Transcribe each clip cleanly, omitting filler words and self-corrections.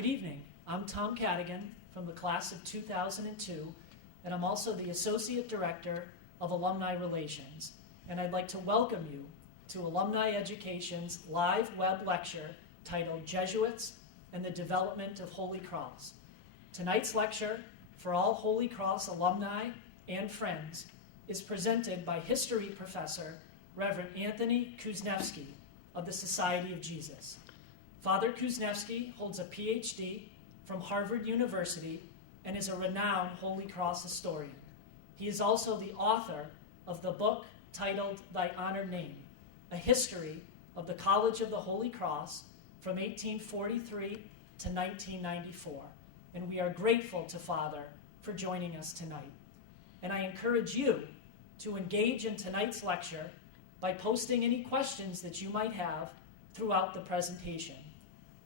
Good evening. I'm Tom Cadigan from the class of 2002, and I'm also the Associate Director of Alumni Relations. And I'd like to welcome you to Alumni Education's live web lecture titled Jesuits and the Development of Holy Cross. Tonight's lecture, for all Holy Cross alumni and friends, is presented by history professor Reverend Anthony Kuzniewski of the Society of Jesus. Father Kuzniewski holds a PhD from Harvard University and is a renowned Holy Cross historian. He is also the author of the book titled Thy Honored Name, a history of the College of the Holy Cross from 1843 to 1994. And we are grateful to Father for joining us tonight. And I encourage you to engage in tonight's lecture by posting any questions that you might have throughout the presentation.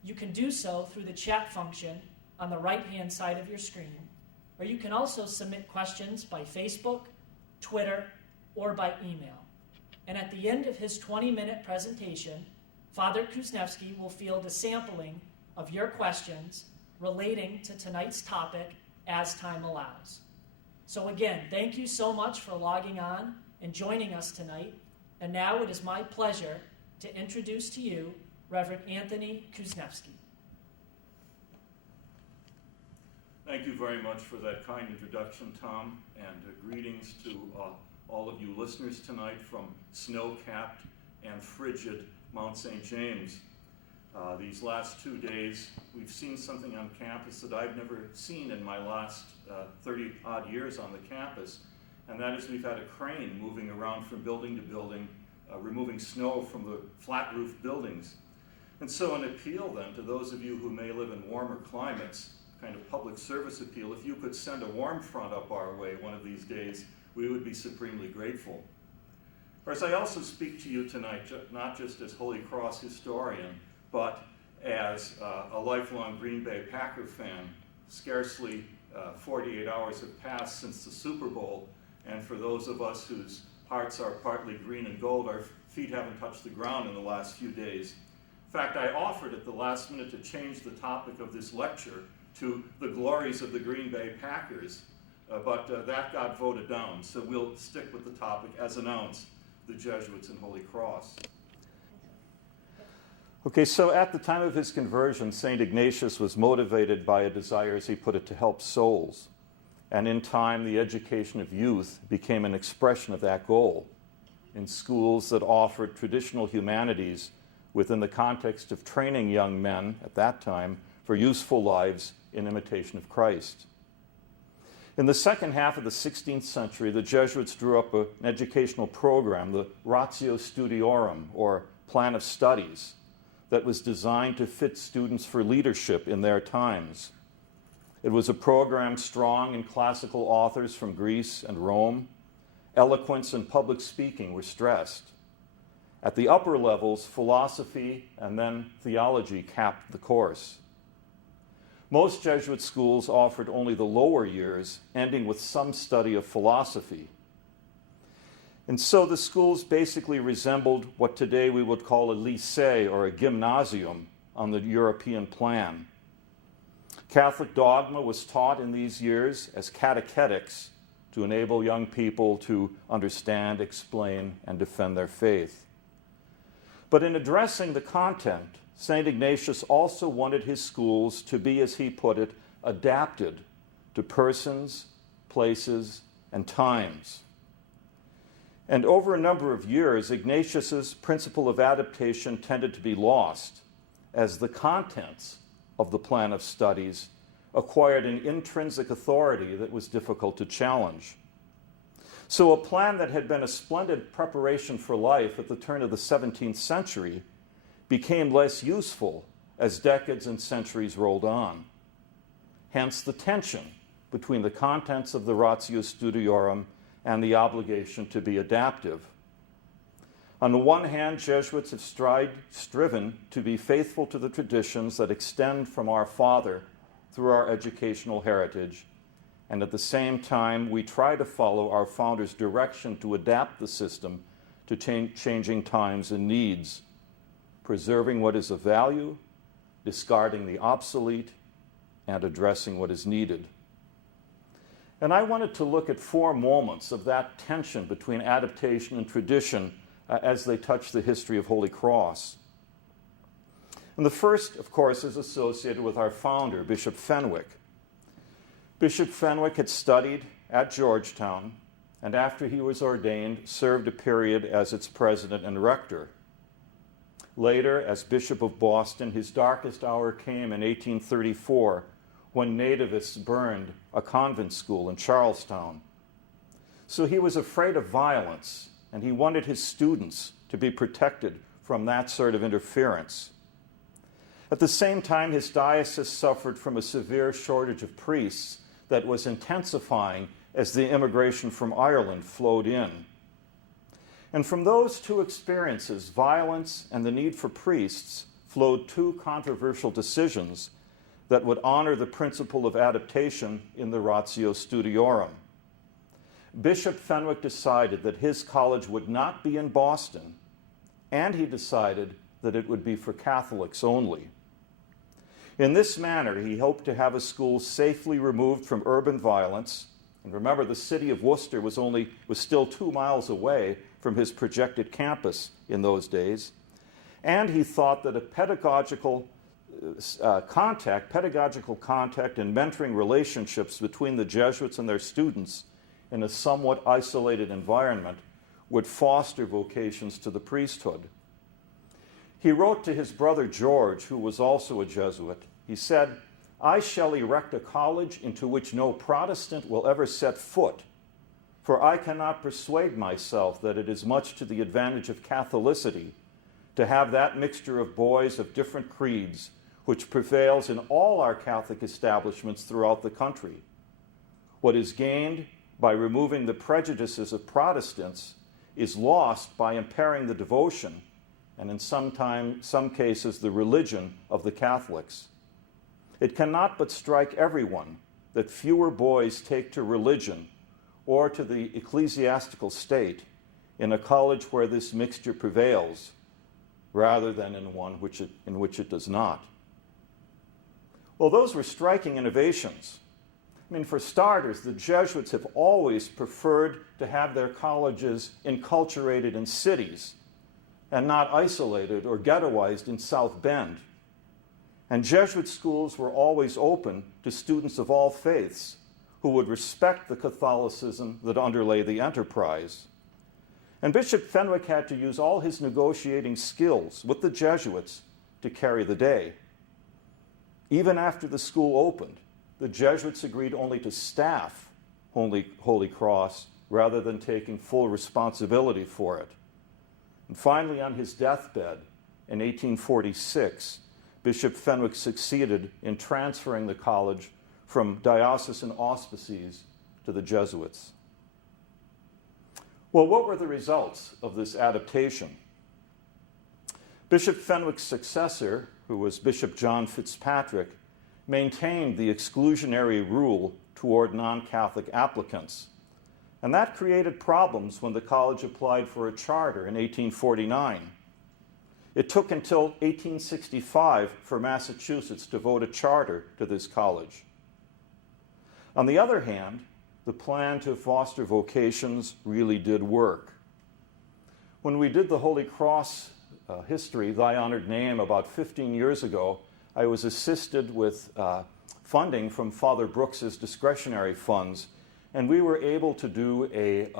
You can do so through the chat function on the right-hand side of your screen, or you can also submit questions by Facebook, Twitter, or by email. And at the end of his 20-minute presentation, Father Kuzniewski will field a sampling of your questions relating to tonight's topic as time allows. So again, thank you so much for logging on and joining us tonight. And now it is my pleasure to introduce to you Reverend Anthony Kuzniewski. Thank you very much for that kind introduction, Tom, and greetings to all of you listeners tonight from snow-capped and frigid Mount St. James. These last 2 days, we've seen something on campus that I've never seen in my last 30-odd years on the campus, and that is we've had a crane moving around from building to building, removing snow from the flat-roof buildings. And so an appeal then to those of you who may live in warmer climates, kind of public service appeal, if you could send a warm front up our way one of these days, we would be supremely grateful. Of course, I also speak to you tonight not just as Holy Cross historian, but as a lifelong Green Bay Packer fan. Scarcely 48 hours have passed since the Super Bowl, and for those of us whose hearts are partly green and gold, our feet haven't touched the ground in the last few days. In fact, I offered at the last minute to change the topic of this lecture to the glories of the Green Bay Packers, but that got voted down, so we'll stick with the topic as announced, the Jesuits and Holy Cross. Okay, so at the time of his conversion, St. Ignatius was motivated by a desire, as he put it, to help souls. And in time, the education of youth became an expression of that goal in schools that offered traditional humanities within the context of training young men at that time for useful lives in imitation of Christ. In the second half of the 16th century, the Jesuits drew up an educational program, the Ratio Studiorum, or Plan of Studies, that was designed to fit students for leadership in their times. It was a program strong in classical authors from Greece and Rome. Eloquence and public speaking were stressed. At the upper levels, philosophy and then theology capped the course. Most Jesuit schools offered only the lower years, ending with some study of philosophy. And so the schools basically resembled what today we would call a lycée or a gymnasium on the European plan. Catholic dogma was taught in these years as catechetics to enable young people to understand, explain, and defend their faith. But in addressing the content, St. Ignatius also wanted his schools to be, as he put it, adapted to persons, places, and times. And over a number of years, Ignatius's principle of adaptation tended to be lost as the contents of the plan of studies acquired an intrinsic authority that was difficult to challenge. So a plan that had been a splendid preparation for life at the turn of the 17th century became less useful as decades and centuries rolled on. Hence the tension between the contents of the Ratio Studiorum and the obligation to be adaptive. On the one hand, Jesuits have striven to be faithful to the traditions that extend from our Father through our educational heritage, and at the same time, we try to follow our founder's direction to adapt the system to changing times and needs, preserving what is of value, discarding the obsolete, and addressing what is needed. And I wanted to look at 4 moments of that tension between adaptation and tradition as they touch the history of Holy Cross. And the first, of course, is associated with our founder, Bishop Fenwick. Bishop Fenwick had studied at Georgetown, and after he was ordained, served a period as its president and rector. Later, as Bishop of Boston, his darkest hour came in 1834 when nativists burned a convent school in Charlestown. So he was afraid of violence, and he wanted his students to be protected from that sort of interference. At the same time, his diocese suffered from a severe shortage of priests that was intensifying as the immigration from Ireland flowed in. And from those 2 experiences, violence and the need for priests, flowed 2 controversial decisions that would honor the principle of adaptation in the Ratio Studiorum. Bishop Fenwick decided that his college would not be in Boston, and he decided that it would be for Catholics only. In this manner, he hoped to have a school safely removed from urban violence. And remember, the city of Worcester was still 2 miles away from his projected campus in those days. And he thought that a pedagogical contact and mentoring relationships between the Jesuits and their students in a somewhat isolated environment would foster vocations to the priesthood. He wrote to his brother George, who was also a Jesuit. He said, "I shall erect a college into which no Protestant will ever set foot, for I cannot persuade myself that it is much to the advantage of Catholicity to have that mixture of boys of different creeds which prevails in all our Catholic establishments throughout the country. What is gained by removing the prejudices of Protestants is lost by impairing the devotion, and in some cases the religion of the Catholics. It cannot but strike everyone that fewer boys take to religion or to the ecclesiastical state in a college where this mixture prevails, rather than in one in which it does not." Well, those were striking innovations. I mean, for starters, the Jesuits have always preferred to have their colleges enculturated in cities and not isolated or ghettoized in South Bend. And Jesuit schools were always open to students of all faiths who would respect the Catholicism that underlay the enterprise. And Bishop Fenwick had to use all his negotiating skills with the Jesuits to carry the day. Even after the school opened, the Jesuits agreed only to staff Holy Cross rather than taking full responsibility for it. And finally, on his deathbed in 1846, Bishop Fenwick succeeded in transferring the college from diocesan auspices to the Jesuits. Well, what were the results of this adaptation? Bishop Fenwick's successor, who was Bishop John Fitzpatrick, maintained the exclusionary rule toward non-Catholic applicants. And that created problems when the college applied for a charter in 1849. It took until 1865 for Massachusetts to vote a charter to this college. On the other hand, the plan to foster vocations really did work. When we did the Holy Cross history, Thy Honored Name, about 15 years ago, I was assisted with funding from Father Brooks's discretionary funds, and we were able to do a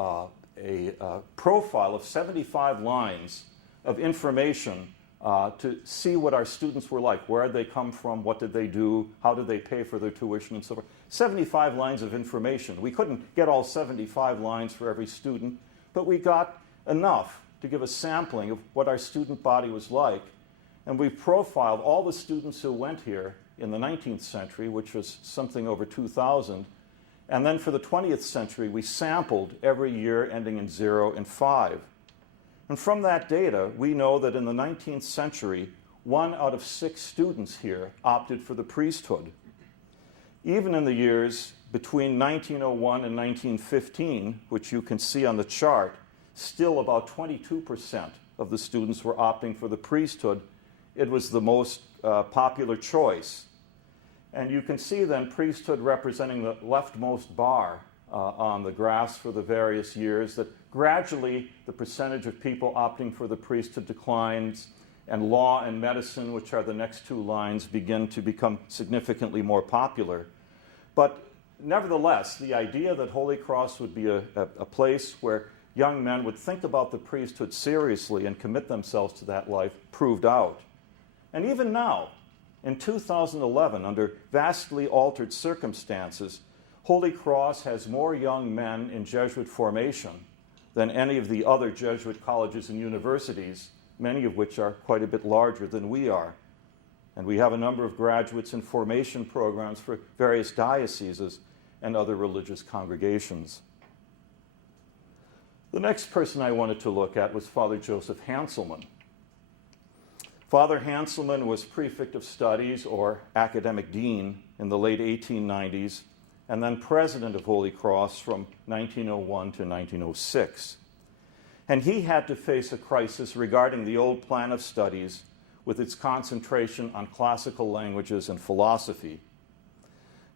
profile of 75 lines of information to see what our students were like, where did they come from, what did they do, how did they pay for their tuition, and so forth. 75 lines of information. We couldn't get all 75 lines for every student, but we got enough to give a sampling of what our student body was like. And we profiled all the students who went here in the 19th century, which was something over 2,000. And then for the 20th century, we sampled every year ending in 0 and 5. And from that data, we know that in the 19th century, 1 out of 6 students here opted for the priesthood. Even in the years between 1901 and 1915, which you can see on the chart, still about 22% of the students were opting for the priesthood. It was the most popular choice. And you can see then priesthood representing the leftmost bar on the graphs for the various years, that gradually the percentage of people opting for the priesthood declines, and law and medicine, which are the next two lines, begin to become significantly more popular. But nevertheless, the idea that Holy Cross would be a place where young men would think about the priesthood seriously and commit themselves to that life proved out. And even now, in 2011, under vastly altered circumstances, Holy Cross has more young men in Jesuit formation than any of the other Jesuit colleges and universities, many of which are quite a bit larger than we are. And we have a number of graduates in formation programs for various dioceses and other religious congregations. The next person I wanted to look at was Father Joseph Hanselman. Father Hanselman was prefect of studies, or academic dean, in the late 1890s, and then president of Holy Cross from 1901 to 1906. And he had to face a crisis regarding the old plan of studies with its concentration on classical languages and philosophy.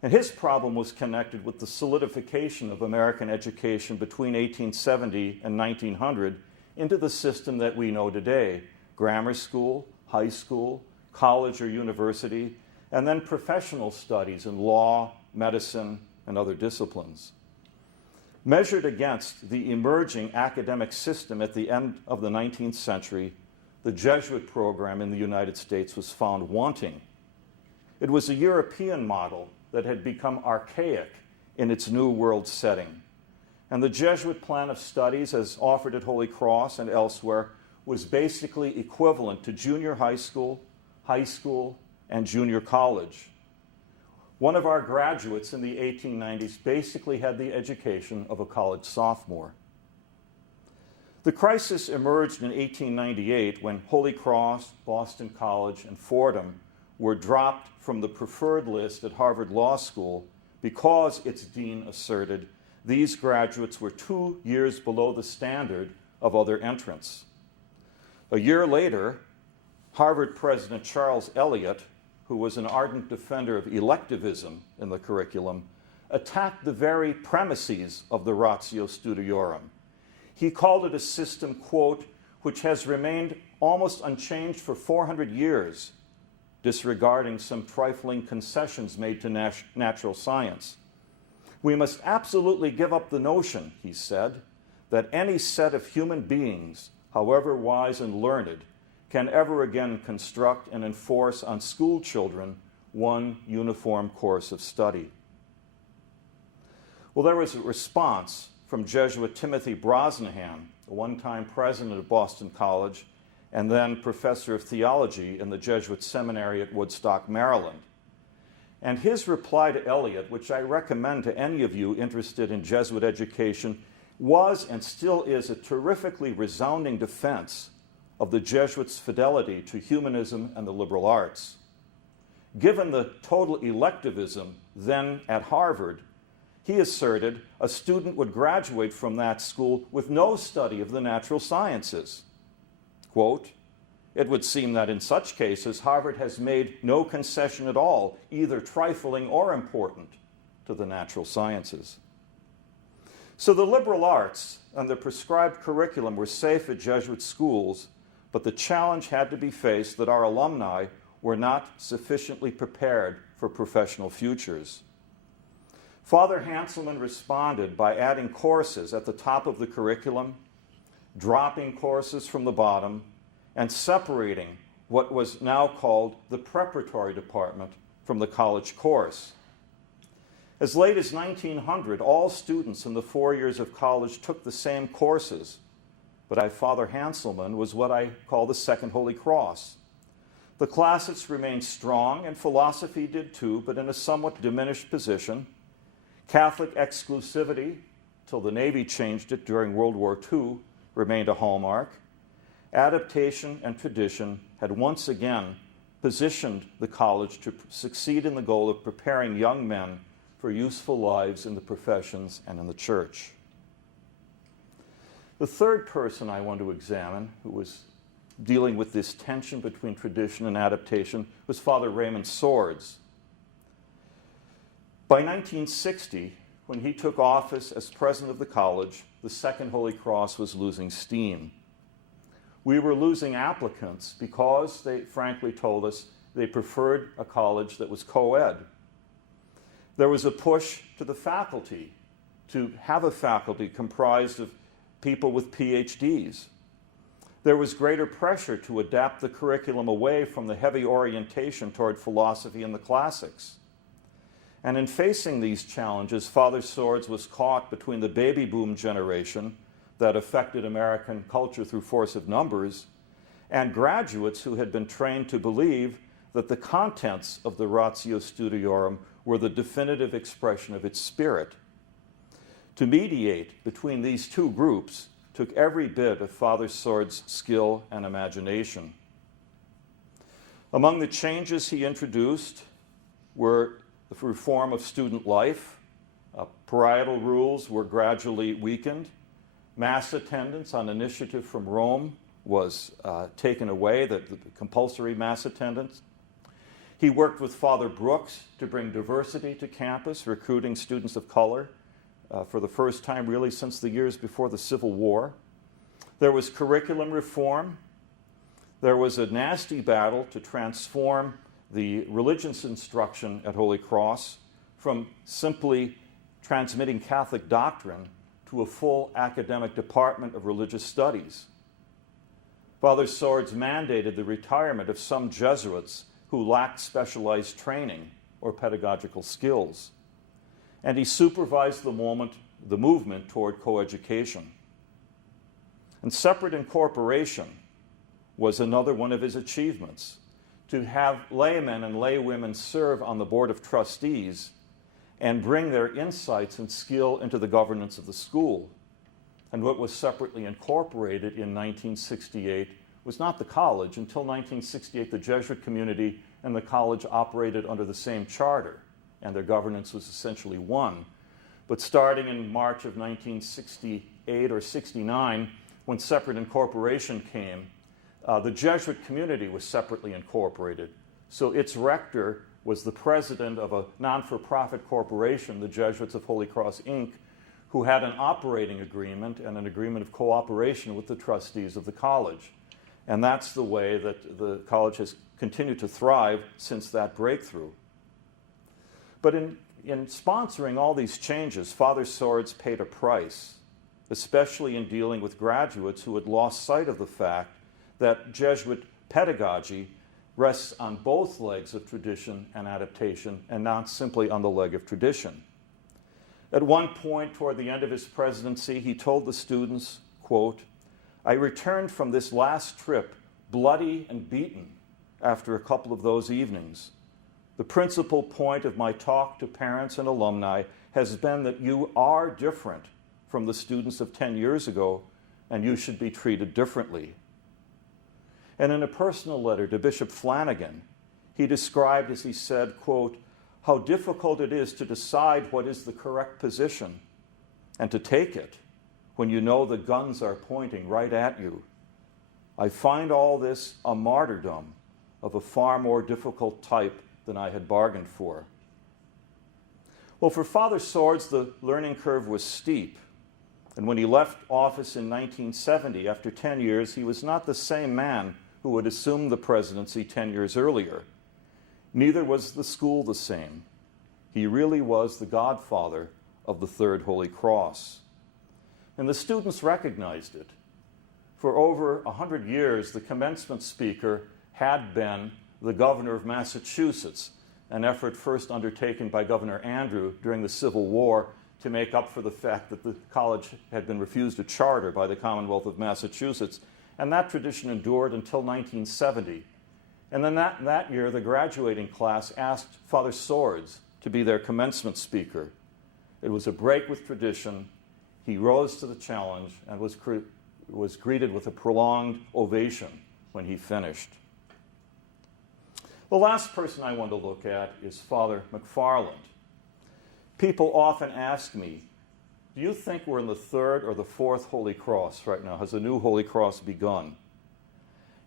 And his problem was connected with the solidification of American education between 1870 and 1900 into the system that we know today: grammar school, high school, college or university, and then professional studies in law, medicine, and other disciplines. Measured against the emerging academic system at the end of the 19th century, the Jesuit program in the United States was found wanting. It was a European model that had become archaic in its New World setting. And the Jesuit plan of studies, as offered at Holy Cross and elsewhere, was basically equivalent to junior high school, and junior college. One of our graduates in the 1890s basically had the education of a college sophomore. The crisis emerged in 1898 when Holy Cross, Boston College, and Fordham were dropped from the preferred list at Harvard Law School because, its dean asserted, these graduates were 2 years below the standard of other entrants. A year later, Harvard President Charles Eliot, who was an ardent defender of electivism in the curriculum, attacked the very premises of the Ratio Studiorum. He called it a system, quote, which has remained almost unchanged for 400 years, disregarding some trifling concessions made to natural science. We must absolutely give up the notion, he said, that any set of human beings, however wise and learned, can ever again construct and enforce on school children one uniform course of study. Well, there was a response from Jesuit Timothy Brosnahan, a one-time president of Boston College and then professor of theology in the Jesuit seminary at Woodstock, Maryland. And his reply to Eliot, which I recommend to any of you interested in Jesuit education, was and still is a terrifically resounding defense of the Jesuits' fidelity to humanism and the liberal arts. Given the total electivism then at Harvard, he asserted a student would graduate from that school with no study of the natural sciences. Quote, "It would seem that in such cases, Harvard has made no concession at all, either trifling or important, to the natural sciences." So the liberal arts and the prescribed curriculum were safe at Jesuit schools, but the challenge had to be faced that our alumni were not sufficiently prepared for professional futures. Father Hanselman responded by adding courses at the top of the curriculum, dropping courses from the bottom, and separating what was now called the preparatory department from the college course. As late as 1900, all students in the 4 years of college took the same courses, but Father Hanselman was what I call the second Holy Cross. The classics remained strong, and philosophy did too, but in a somewhat diminished position. Catholic exclusivity, till the Navy changed it during World War II, remained a hallmark. Adaptation and tradition had once again positioned the college to succeed in the goal of preparing young men for useful lives in the professions and in the church. The third person I want to examine, who was dealing with this tension between tradition and adaptation, was Father Raymond Swords. By 1960, when he took office as president of the college, the Second Holy Cross was losing steam. We were losing applicants because they frankly told us they preferred a college that was co-ed. There was a push to the faculty to have a faculty comprised of people with PhDs. There was greater pressure to adapt the curriculum away from the heavy orientation toward philosophy and the classics. And in facing these challenges, Father Swords was caught between the baby boom generation that affected American culture through force of numbers and graduates who had been trained to believe that the contents of the Ratio Studiorum were the definitive expression of its spirit. To mediate between these two groups took every bit of Father Swords' skill and imagination. Among the changes he introduced were the reform of student life. Parietal rules were gradually weakened. Mass attendance on initiative from Rome was taken away, the compulsory mass attendance. He worked with Father Brooks to bring diversity to campus, recruiting students of color for the first time really since the years before the Civil War. There was curriculum reform. There was a nasty battle to transform the religious instruction at Holy Cross from simply transmitting Catholic doctrine to a full academic department of religious studies. Father Swords mandated the retirement of some Jesuits who lacked specialized training or pedagogical skills. And he supervised the movement toward coeducation. And separate incorporation was another one of his achievements. To have laymen and laywomen serve on the Board of Trustees and bring their insights and skill into the governance of the school. And what was separately incorporated in 1968 was not the college. Until 1968, the Jesuit community and the college operated under the same charter, and their governance was essentially one. But starting in March of 1968 or 69, when separate incorporation came, the Jesuit community was separately incorporated. So its rector was the president of a non-for-profit corporation, the Jesuits of Holy Cross, Inc., who had an operating agreement and an agreement of cooperation with the trustees of the college. And that's the way that the college has continued to thrive since that breakthrough. But in sponsoring all these changes, Father Swords paid a price, especially in dealing with graduates who had lost sight of the fact that Jesuit pedagogy rests on both legs of tradition and adaptation and not simply on the leg of tradition. At one point toward the end of his presidency, he told the students, quote, "I returned from this last trip bloody and beaten after a couple of those evenings. The principal point of my talk to parents and alumni has been that you are different from the students of 10 years ago, and you should be treated differently." And in a personal letter to Bishop Flanagan, he described, as he said, quote, "how difficult it is to decide what is the correct position and to take it when you know the guns are pointing right at you. I find all this a martyrdom of a far more difficult type than I had bargained for." Well, for Father Swords, the learning curve was steep. And when he left office in 1970, after 10 years, he was not the same man who had assumed the presidency 10 years earlier. Neither was the school the same. He really was the godfather of the Third Holy Cross. And the students recognized it. For over 100 years, the commencement speaker had been the governor of Massachusetts, an effort first undertaken by Governor Andrew during the Civil War to make up for the fact that the college had been refused a charter by the Commonwealth of Massachusetts. And that tradition endured until 1970. And then that year, the graduating class asked Father Swords to be their commencement speaker. It was a break with tradition. He rose to the challenge and was greeted with a prolonged ovation when he finished. The last person I want to look at is Father McFarland. People often ask me, do you think we're in the third or the fourth Holy Cross right now? Has a new Holy Cross begun?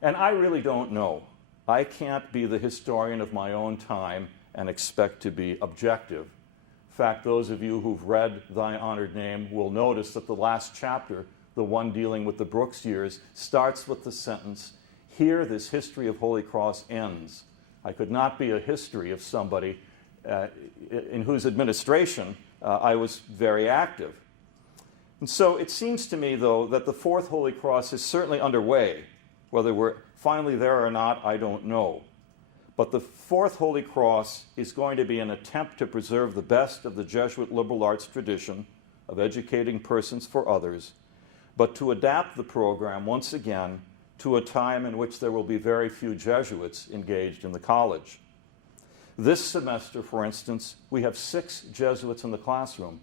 And I really don't know. I can't be the historian of my own time and expect to be objective. In fact, those of you who've read Thy Honored Name will notice that the last chapter, the one dealing with the Brooks years, starts with the sentence, "Here this history of Holy Cross ends." I could not be a history of somebody in whose administration I was very active. And so it seems to me, though, that the Fourth Holy Cross is certainly underway. Whether we're finally there or not, I don't know. But the Fourth Holy Cross is going to be an attempt to preserve the best of the Jesuit liberal arts tradition of educating persons for others, but to adapt the program once again to a time in which there will be very few Jesuits engaged in the college. This semester, for instance, we have 6 Jesuits in the classroom.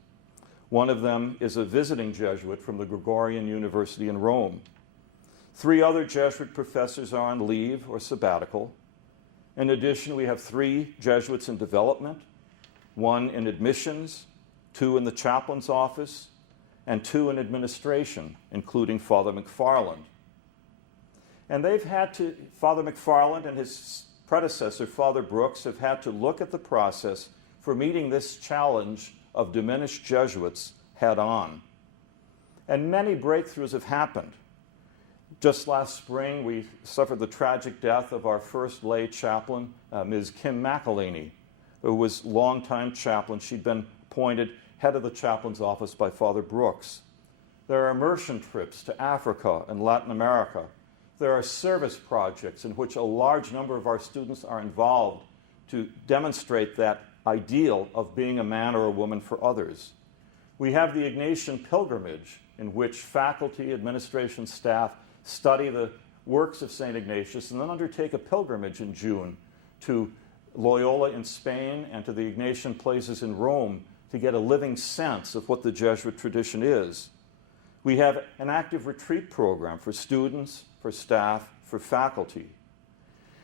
One of them is a visiting Jesuit from the Gregorian University in Rome. 3 other Jesuit professors are on leave or sabbatical. In addition, we have 3 Jesuits in development, 1 in admissions, 2 in the chaplain's office, and 2 in administration, including Father McFarland. And Father McFarland and his predecessor, Father Brooks, have had to look at the process for meeting this challenge of diminished Jesuits head on. And many breakthroughs have happened. Just last spring, we suffered the tragic death of our first lay chaplain, Ms. Kim McElhaney, who was longtime chaplain. She'd been appointed head of the chaplain's office by Father Brooks. There are immersion trips to Africa and Latin America. There are service projects in which a large number of our students are involved to demonstrate that ideal of being a man or a woman for others. We have the Ignatian pilgrimage, in which faculty, administration, staff study the works of St. Ignatius and then undertake a pilgrimage in June to Loyola in Spain and to the Ignatian places in Rome to get a living sense of what the Jesuit tradition is. We have an active retreat program for students, for staff, for faculty.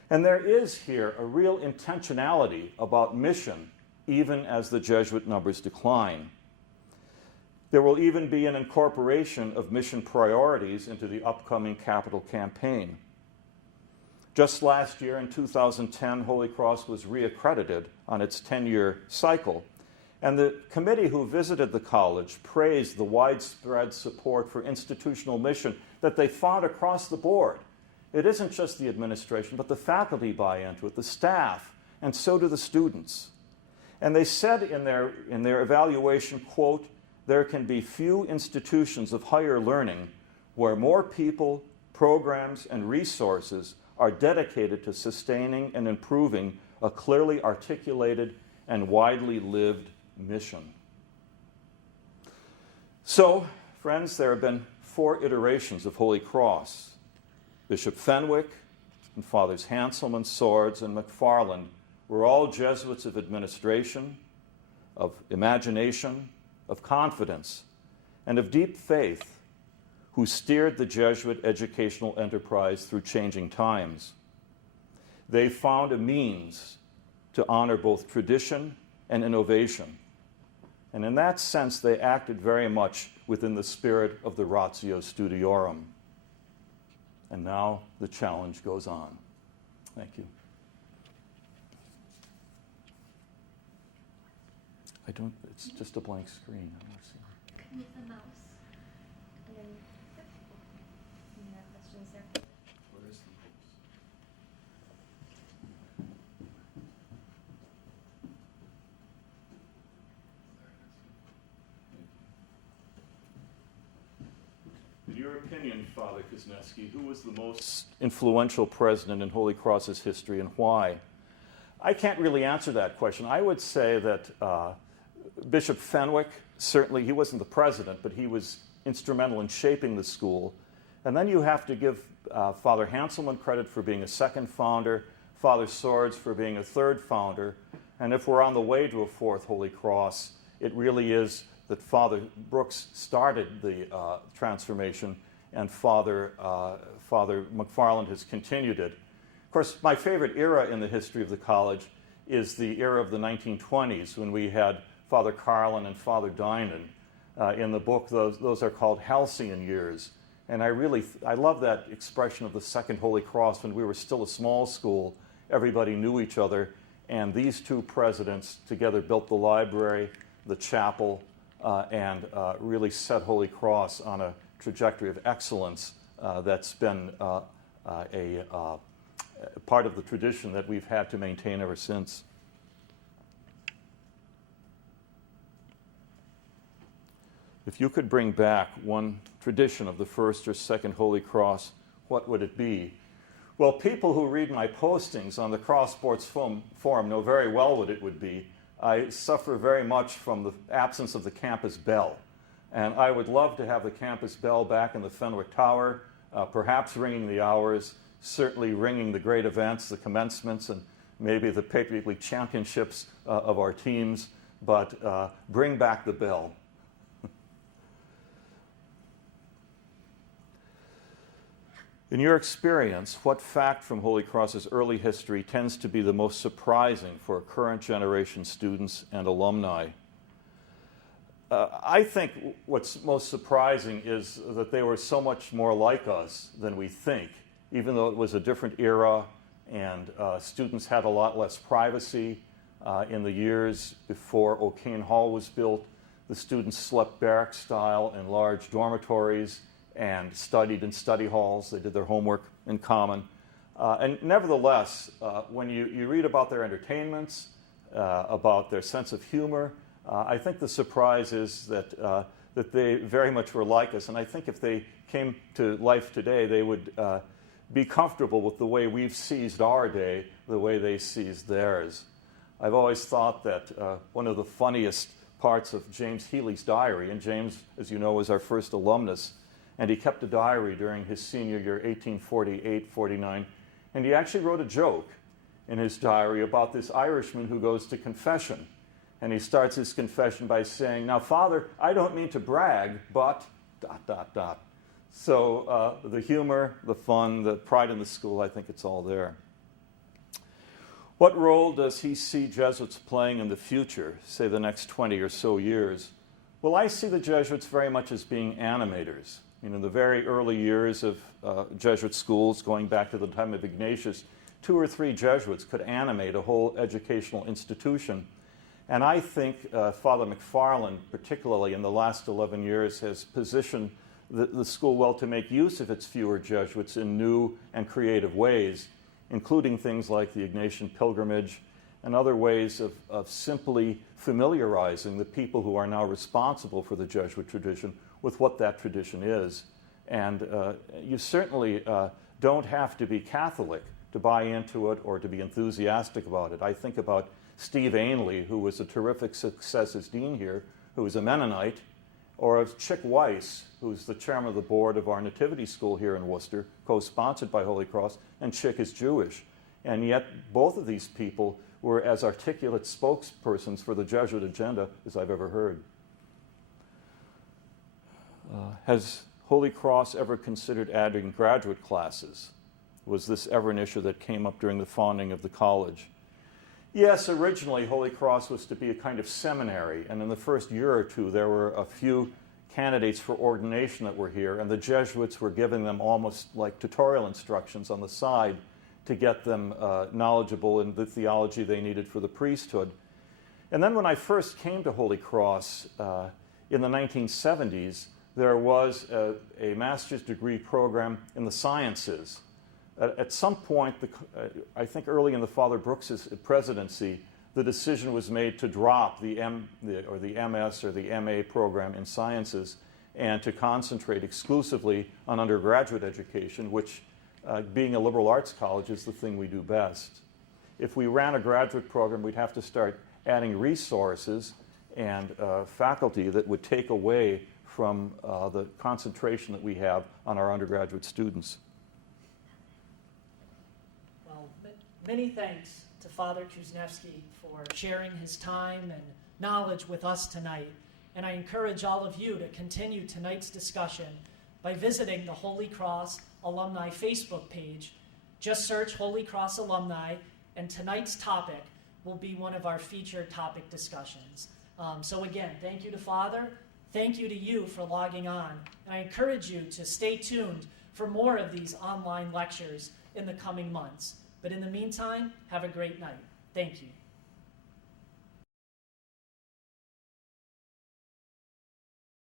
And there is here a real intentionality about mission, even as the Jesuit numbers decline. There will even be an incorporation of mission priorities into the upcoming capital campaign. Just last year, in 2010, Holy Cross was reaccredited on its 10-year cycle. And the committee who visited the college praised the widespread support for institutional mission that they found across the board. It isn't just the administration, but the faculty buy into it, the staff, and so do the students. And they said in their evaluation, quote, "There can be few institutions of higher learning where more people, programs, and resources are dedicated to sustaining and improving a clearly articulated and widely lived mission." So, friends, there have been 4 iterations of Holy Cross. Bishop Fenwick and Fathers Hanselman, Swords, and McFarland were all Jesuits of administration, of imagination, of confidence, and of deep faith, who steered the Jesuit educational enterprise through changing times. They found a means to honor both tradition and innovation. And in that sense, they acted very much within the spirit of the Ratio Studiorum. And now the challenge goes on. Thank you. It's just a blank screen. I don't see. Move the mouse. And then, any other questions there? Where is the mouse? In your opinion, Father Kuzniewski, who was the most influential president in Holy Cross's history and why? I can't really answer that question. I would say that Bishop Fenwick, certainly he wasn't the president, but he was instrumental in shaping the school. And then you have to give Father Hanselman credit for being a second founder, Father Swords for being a third founder. And if we're on the way to a 4th Holy Cross, it really is that Father Brooks started the transformation and Father McFarland has continued it. Of course, my favorite era in the history of the college is the era of the 1920s when we had Father Carlin and Father Dinan. In the book, those are called halcyon years. And I love that expression of the Second Holy Cross when we were still a small school. Everybody knew each other. And these 2 presidents together built the library, the chapel, and really set Holy Cross on a trajectory of excellence that's been a part of the tradition that we've had to maintain ever since. If you could bring back one tradition of the first or second Holy Cross, what would it be? Well, people who read my postings on the Cross Sports Forum know very well what it would be. I suffer very much from the absence of the campus bell. And I would love to have the campus bell back in the Fenwick Tower, perhaps ringing the hours, certainly ringing the great events, the commencements, and maybe the Patriot League championships of our teams, but bring back the bell. In your experience, what fact from Holy Cross's early history tends to be the most surprising for current generation students and alumni? I think what's most surprising is that they were so much more like us than we think, even though it was a different era and students had a lot less privacy. In the years before O'Kane Hall was built, the students slept barrack style in large dormitories and studied in study halls. They did their homework in common. And nevertheless, when you read about their entertainments, about their sense of humor, I think the surprise is that they very much were like us. And I think if they came to life today, they would be comfortable with the way we've seized our day, the way they seized theirs. I've always thought that one of the funniest parts of James Healy's diary, and James, as you know, was our first alumnus, and he kept a diary during his senior year, 1848-49, and he actually wrote a joke in his diary about this Irishman who goes to confession. And he starts his confession by saying, "Now, Father, I don't mean to brag, but ... So the humor, the fun, the pride in the school, I think it's all there. What role does he see Jesuits playing in the future, say the next 20 or so years? Well, I see the Jesuits very much as being animators. In the very early years of Jesuit schools, going back to the time of Ignatius, 2 or 3 Jesuits could animate a whole educational institution. And I think Father McFarland, particularly in the last 11 years, has positioned the school well to make use of its fewer Jesuits in new and creative ways, including things like the Ignatian pilgrimage and other ways of simply familiarizing the people who are now responsible for the Jesuit tradition with what that tradition is. And you certainly don't have to be Catholic to buy into it or to be enthusiastic about it. I think about Steve Ainley, who was a terrific success as dean here, who was a Mennonite, or of Chick Weiss, who's the chairman of the board of our Nativity School here in Worcester, co-sponsored by Holy Cross, and Chick is Jewish. And yet both of these people were as articulate spokespersons for the Jesuit agenda as I've ever heard. Has Holy Cross ever considered adding graduate classes? Was this ever an issue that came up during the founding of the college? Yes, originally Holy Cross was to be a kind of seminary, and in the first year or two there were a few candidates for ordination that were here, and the Jesuits were giving them almost like tutorial instructions on the side to get them knowledgeable in the theology they needed for the priesthood. And then when I first came to Holy Cross in the 1970s, there was a master's degree program in the sciences. At some point, I think early in the Father Brooks's presidency, the decision was made to drop the MS or the MA program in sciences and to concentrate exclusively on undergraduate education, which, being a liberal arts college, is the thing we do best. If we ran a graduate program, we'd have to start adding resources and faculty that would take away from the concentration that we have on our undergraduate students. Well, many thanks to Father Kuzniewski for sharing his time and knowledge with us tonight. And I encourage all of you to continue tonight's discussion by visiting the Holy Cross Alumni Facebook page. Just search Holy Cross Alumni, and tonight's topic will be one of our featured topic discussions. So again, thank you to Father. Thank you to you for logging on. And I encourage you to stay tuned for more of these online lectures in the coming months. But in the meantime, have a great night. Thank you.